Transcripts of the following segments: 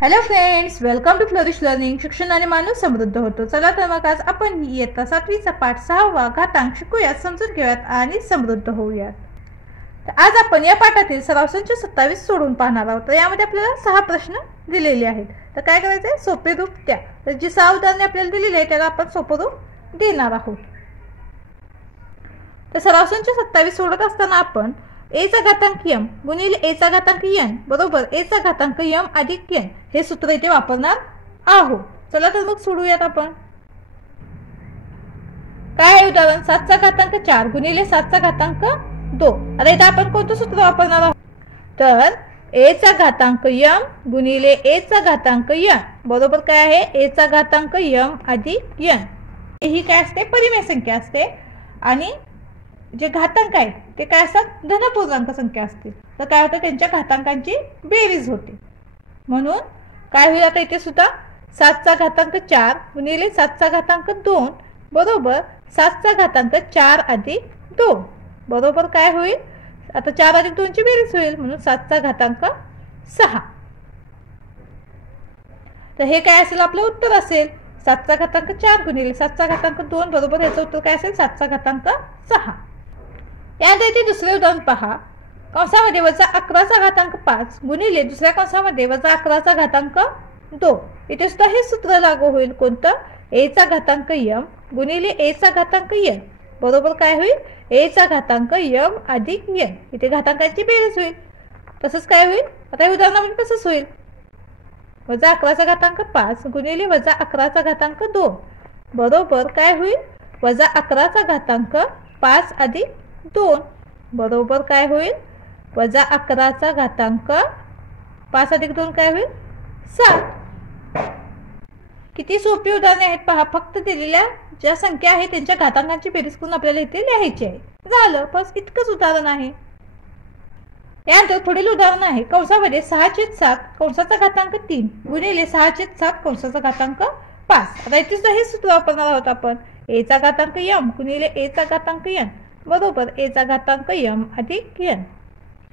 Hello friends, welcome to Flourish Learning. शिक्षणाने माणूस समृद्ध होतो. चला तर मग आज आपण इयत्ता 7वीचा पाठ 6वा घातांक शिकूयात, समजून घेऊयात आणि समृद्ध होऊयात. तर आज आपण या पाठातील सराव संच 27 सोडून पाहणार आहोत. तर यामध्ये आपल्याला 6 प्रश्न दिलेले आहेत. तर काय करायचं आहे, सोपे रूप द्या. तर जी 6 उदाहरणे आपल्याला दिलेली आहेत त्याला आपण सोपं रूप देणार आहोत. तर सराव संच 27 सोडत असताना आपण ए चा घातांक m गुणिले ए चा घातांक n बरोबर ए चा घातांक m अधिक n हे सूत्र इथे वापरणार आहोत. चला तर मग सोडूयात आपण. काय आहे उदाहरण, 7 चा घातांक 4 गुणिले 7 चा घातांक 2. आता इथे आपण कोणतं सूत्र वापरणार आहोत, तर ए चा घातांक m गुणिले ए चा घातांक n बरोबर काय आहे, ए चा घातांक m अधिक n. ही काय असते, परिमेय संख्या असते आणि जे घातांक आहेत ते काय असतात, धनपूर्णांक संख्या असतील. तर काय होतं, त्यांच्या घातांकांची बेरीज होते. म्हणून काय होईल, आता इथे सुद्धा 7 चा घातांक 4 गुणिले 7 चा घातांक 2 बरोबर 7 चा घातांक 4 अधिक 2 बरोबर काय होईल, आता 4 अधिक 2 ची बेरीज होईल म्हणून 7 चा घातांक 6. तर हे काय असेल, आपलं उत्तर असेल 7 चा घातांक 4 गुणिले 7 चा घातांक 2 बरोबर याचं उत्तर काय असेल, 7 चा घातांक 6. यानंतर दुसरे उदाहरण पहा. कंसामध्ये वजा 11 चा घातांक 5 गुणिले दुसऱ्या कंसामध्ये वजा 11 चा घातांक 2. इथे सुद्धा हे सूत्र लागू होईल, कोणतं, ए चा घातांक m गुणिले ए चा घातांक n बरोबर काय होईल, ए चा घातांक m अधिक n. इथे घातांकांची बेरीज होईल. तसंच काय होईल, आता हे उदाहरणामध्ये तसंच होईल, वजा 11 चा घातांक 5 गुणिले वजा 11 चा घातांक 2 बरोबर काय होईल, वजा 11 चा घातांक 5 अधिक 2 बरोबर काय होईल, वजा 11 चा घातांक 5 अधिक 2 काय होईल, 7. किती सोपी उदाहरणे आहेत पहा. फक्त दिलेल्या ज्या संख्या आहेत त्यांच्या घातांकांची बेरीज करून आपल्याला इथे लिहायची आहे. झालं, बस इतकंच उदाहरण आहे. यानंतर पुढील उदाहरण आहे. कंसामध्ये 6/7 कंसाचा घातांक 3 गुणिले 6/7 कंसाचा घातांक 5. आता इथे सुद्धा हे सूत्र वापरणार आहोत आपण, ए चा घातांक m गुणिले ए चा घातांक n बरोबर ए चा घातांक m अधिक n.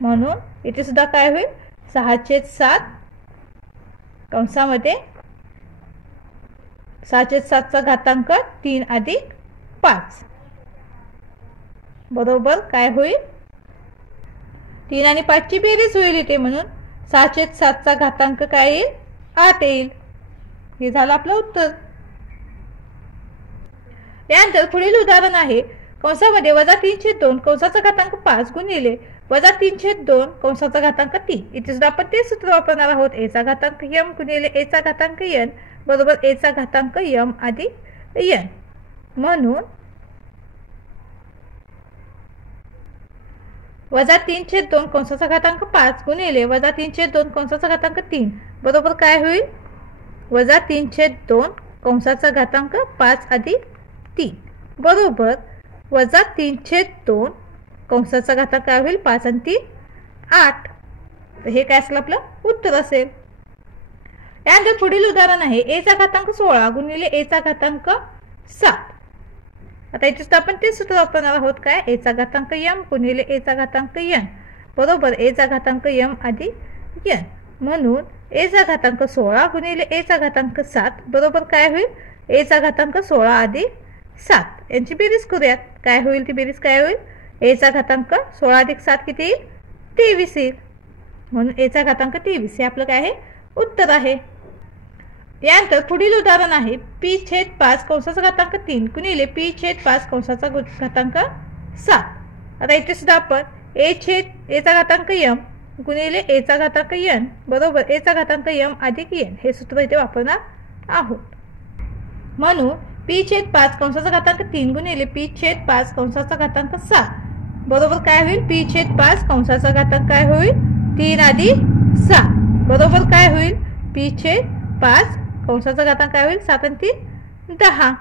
म्हणून इथे सुद्धा काय होईल, 6/7 कंसामध्ये 6/7 चा घातांक 3 अधिक 5 बरोबर काय होईल, 3 आणि 5 ची बेरीज होईल इथे, म्हणून 6/7 चा घातांक काय येईल, 8 येईल. हे झालं आपलं उत्तर. यानंतर पुढील उदाहरण आहे. कंसामध्ये वजा 3/2 कंसाचा घातांक 5 गुणिले वजा 3/2 कंसाचा घातांक 3. इथे सुद्धा आपण ते सूत्र वापरणार आहोत, ए चा घातांक m गुणिले ए चा घातांक n बरोबर ए चा घातांक m अधिक n. म्हणून वजा 3/2 कंसाचा घातांक 5 गुणिले वजा 3/2 कंसाचा घातांक 3 बरोबर काय होईल, वजा 3/2 कंसाचा घातांक 5 अधिक 3 बरोबर वजा 3/2 कंसाचा घातांक काय होईल, 5 आणि 3 8. तर हे काय असेल, आपलं उत्तर असेल. यानंतर पुढील उदाहरण आहे. ए चा घातांक 16 गुणिले ए चा घातांक 7. आता इथे सुद्धा आपण ते सूत्र वापरणार आहोत, काय, ए चा घातांक m गुणिले ए चा घातांक n बरोबर ए चा घातांक m अधिक n. म्हणून ए चा घातांक 16 गुणिले ए चा घातांक 7 बरोबर काय होईल, ए चा घातांक 16 अधिक 7. यांची बेरीज करूयात. काय होईल, ती बेरीज काय होईल, ए चा घातांक 16 अधिक 7 किती येईल, 23 येईल. म्हणून ए चा घातांक 23 हे आपलं काय आहे, उत्तर आहे. यानंतर पुढील उदाहरण आहे. p/5 कंसाचा घातांक 3 गुणिले p/5 कंसाचा घातांक 7. आता इथे सुद्धा आपण ए चा घातांक m गुणिले ए चा घातांक n बरोबर ए चा घातांक m अधिक n हे सूत्र इथे वापरणार आहोत. म्हणून p/5 कंसाचा घातांक 3 गुणिले p/5 कंसाचा घातांक 7 बरोबर काय होईल, p/5 कंसाचा घातांक काय होईल, 3 अधिक 7 बरोबर काय होईल, p/5 कंसाचा घातांक काय होईल, 7 आणि 3 10.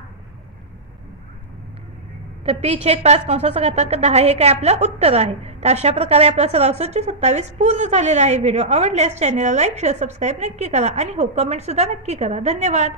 तर p/5 कंसाचा घातांक 10 हे काय आपलं उत्तर आहे. तर अशा प्रकारे आपला सराव संच 27 पूर्ण झालेला आहे. व्हिडिओ आवडल्यास चॅनलला लाईक, शेअर, सबस्क्राईब नक्की करा आणि हो, कमेंट सुद्धा नक्की करा. धन्यवाद.